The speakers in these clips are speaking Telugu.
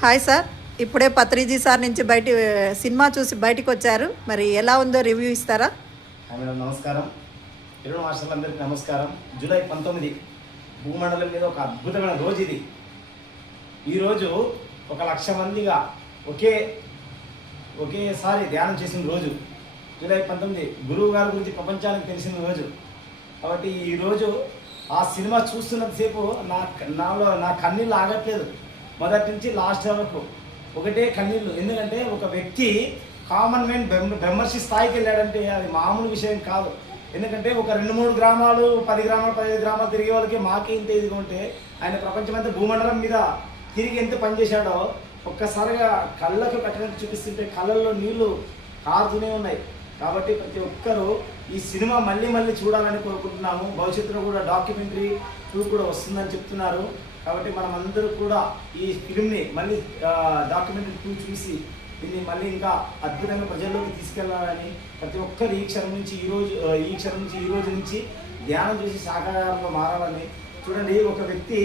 Hi sir. ఇప్పుడే పత్రిజీ సార్ నుంచి సినిమా చూసి బయటికి వచ్చారు. మరి ఎలా ఉందో రివ్యూ ఇస్తారా? మేడం నమస్కారం. తెలుగు మాస్టర్లందరికీ నమస్కారం. జూలై 19 భూమండలం మీద ఒక అద్భుతమైన రోజు ఇది. ఈరోజు 1,00,000 మందిగా ఒకేసారి ధ్యానం చేసిన రోజు. జూలై 19 గురువు గారి గురించి ప్రపంచానికి తెలిసిన రోజు. కాబట్టి ఈరోజు ఆ సినిమా చూస్తున్నంతసేపు నా కన్నీళ్ళు ఆగట్లేదు. మొదటి నుంచి లాస్ట్ వరకు ఒకటే కన్నీళ్ళు. ఎందుకంటే ఒక వ్యక్తి కామన్ మ్యాన్ బ్రహ్మర్షి స్థాయికి వెళ్ళాడంటే అది మామూలు విషయం కాదు. ఎందుకంటే ఒక 2-3 గ్రామాలు 10 గ్రామాలు 15 గ్రామాలు తిరిగే వాళ్ళకి మాకే ఇంత ఇదిగా ఉంటే ఆయన ప్రపంచమంతా భూమండలం మీద తిరిగి ఎంత పనిచేశాడో ఒక్కసారిగా కళ్ళకు కట్టినట్టు చూపిస్తుంటే కళ్ళల్లో నీళ్లు కారుతూనే ఉన్నాయి. కాబట్టి ప్రతి ఒక్కరూ ఈ సినిమా మళ్ళీ చూడాలని కోరుకుంటున్నాము. భవిష్యత్తులో కూడా డాక్యుమెంటరీ 2 కూడా వస్తుందని చెప్తున్నారు. కాబట్టి మనం అందరూ కూడా ఈ ఫిల్మ్ని మళ్ళీ డాక్యుమెంటరీ 2 చూసి దీన్ని మళ్ళీ ఇంకా అద్భుతంగా ప్రజల్లోకి తీసుకెళ్లాలని ప్రతి ఒక్కరు ఈ క్షణం నుంచి ఈ రోజు నుంచి ధ్యానం చేసి శాకాహారంగా మారాలని. చూడండి, ఒక వ్యక్తి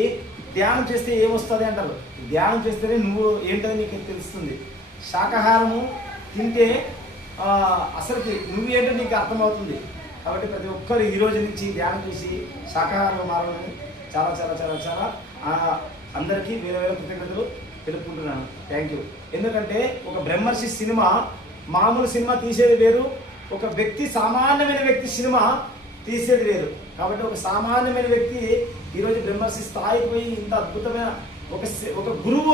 ధ్యానం చేస్తే ఏమొస్తుంది అంటారు. ధ్యానం చేస్తేనే నువ్వు ఏంటో నీకు తెలుస్తుంది. శాకాహారము తింటే అసలుకి నువ్వేంటో నీకు అర్థమవుతుంది. కాబట్టి ప్రతి ఒక్కరు ఈ రోజు నుంచి ధ్యానం చేసి శాకాహారంగా మారాలని చాలా చాలా చాలా చాలా అందరికీ వేరే కృతజ్ఞతలు తెలుపుకుంటున్నాను. Thank you. ఎందుకంటే ఒక బ్రహ్మర్షి సినిమా మామూలు సినిమా తీసేది వేరు, ఒక వ్యక్తి సామాన్యమైన వ్యక్తి సినిమా తీసేది వేరు. కాబట్టి ఒక సామాన్యమైన వ్యక్తి ఈరోజు బ్రహ్మర్షి స్థాయికి పోయి ఇంత అద్భుతమైన ఒక గురువు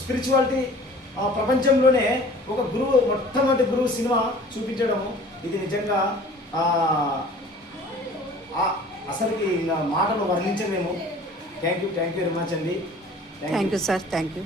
స్పిరిచువాలిటీ ప్రపంచంలోనే ఒక గురువు మొట్టమొదటి గురువు సినిమా చూపించడము ఇది నిజంగా అసలుకి మాటలు వర్ణించలేము. థ్యాంక్ యూ వెరీ మచ్ అండి. Thank you sir. Thank you.